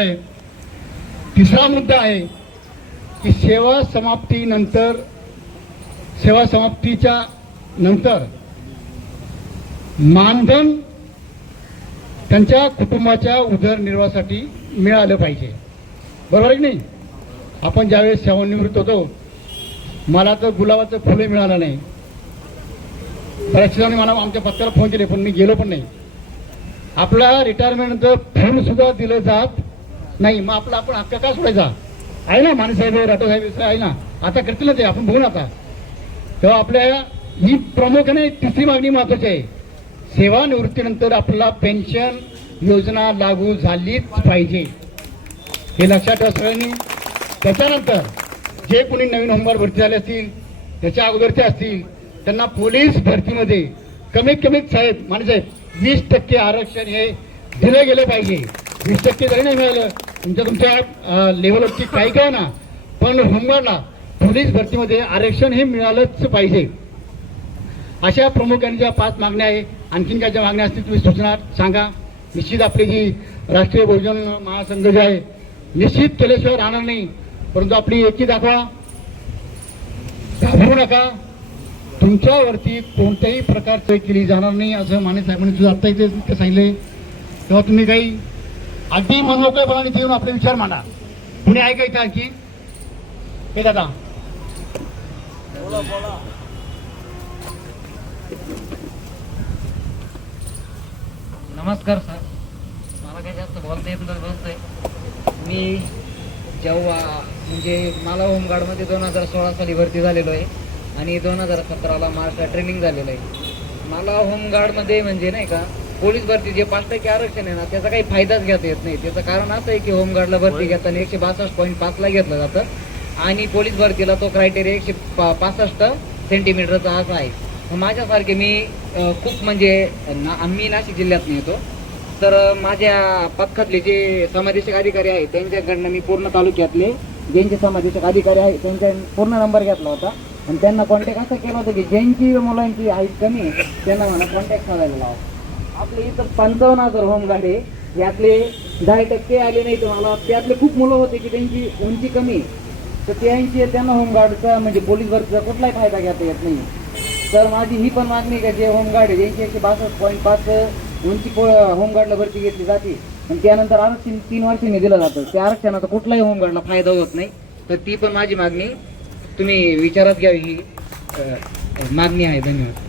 आहे. तिसरा मुद्दा आहे की सेवा समाप्तीनंतर सेवा समाप्तीच्या नंतर मानधन त्यांच्या कुटुंबाच्या उदरनिर्वाहासाठी मिळालं पाहिजे. बरोबर आहे की नाही? आपण ज्यावेळेस सेवानिवृत्त होतो मला तर गुलाबाचं फुले मिळालं नाही. बऱ्याच जणांनी मला आमच्या पत्त्याला फोन केले पण मी गेलो पण नाही. आपला रिटायरमेंट फुल सुद्धा दिलं जात नाही मग आपला आपण हक्क का सोडायचा? आहे ना माणसाहेब साहेब राठोड साहेब आहे ना. आता करतील ना ते आपण बघू ना आता. तेव्हा आपल्या ही प्रामुख्याने तिसरी मागणी महत्वाची आहे. सेवानिवृत्तीनंतर आपल्याला पेन्शन योजना लागू झालीच पाहिजे. हे लक्षात ठेवा सगळ्यांनी. त्याच्यानंतर जे कोणी नवीन होमगार्ड भरती झाले असतील त्याच्या अगोदरचे असतील त्यांना पोलीस भरतीमध्ये कमीत कमीत साहेब माने वीस टक्के आरक्षण हे दिलं गेलं पाहिजे. वीस टक्के जरी नाही मिळालं तुमच्या तुमच्या लेवलवरती काही काय ना पण होमगार्डला पोलीस भरतीमध्ये आरक्षण हे मिळालंच पाहिजे. अशा प्रमुखांनी ज्या पाच मागण्या आहे आणखीन काय ज्या मागण्या असतील तुम्ही सूचना सांगा. निश्चित आपली जी राष्ट्रीय बहुजन महासंघ जे आहे निश्चित केल्याशिवाय राहणार नाही. परंतु आपली एकी दाखवा. घाबरू नका. तुमच्यावरती कोणत्याही प्रकारचं केली जाणार नाही असं माने साहेबांनी सुद्धा आत्ता इथे सांगितले तेव्हा तुम्ही काही अगदी मनमोकळेपणाने येऊन आपले विचार मांडा. कुणी आहे का आणखी. हे दादा. नमस्कार सर. मला काही जास्त बोलता येत नाही बोलतोय. मी जेव्हा म्हणजे मला होमगार्डमध्ये दोन हजार सोळा साली भरती झालेलो आहे आणि दोन हजार सतराला माझं ट्रेनिंग झालेलं आहे. मला होमगार्डमध्ये म्हणजे नाही का पोलीस भरती जे पाच टक्के आरक्षण आहे ना त्याचा काही फायदाच घेता येत नाही. त्याचं कारण असं आहे की होमगार्डला भरती घेताना एकशे बासष्ट पॉईंट पाचला घेतलं जातं. आणि पोलीस भरतीला तो क्रायटेरिया एकशे पा पासष्ट सेंटीमीटरचा असा आहे. माझ्यासारखे मी खूप म्हणजे ना आम्ही नाशिक जिल्ह्यात येतो. तर माझ्या पक्षातले जे समादेशक अधिकारी आहेत त्यांच्याकडनं मी पूर्ण तालुक्यातले ज्यांचे समादेशक अधिकारी आहेत त्यांचा पूर्ण नंबर घेतला होता. आणि त्यांना कॉन्टॅक्ट असं केला होता की ज्यांची मुलांची हाईट कमी आहे त्यांना मला कॉन्टॅक्ट करायला लावा. आपले इथं पंचावन्न हजार होमगार्ड आहे. यातले दहा टक्के आले नाही तुम्हाला त्यातले खूप मुलं होते की त्यांची उंची कमी आहे. तर त्यांची त्यांना होमगार्डचा म्हणजे पोलीस भरतीचा कुठलाही फायदा घेता येत नाही. तर माझी ही पण मागणी का जे होमगार्ड आहे त्यांची एकशे बासष्ट पॉईंट पाच उंची पो होमगार्डला भरती घेतली जाते. आणि त्यानंतर आरक्षण तीन वर्षांनी दिलं जातं. त्या आरक्षणाचा कुठलाही होमगार्डला फायदा होत नाही. तर ती पण माझी मागणी तुम्ही विचारात घ्यावी ही मागणी आहे. धन्यवाद.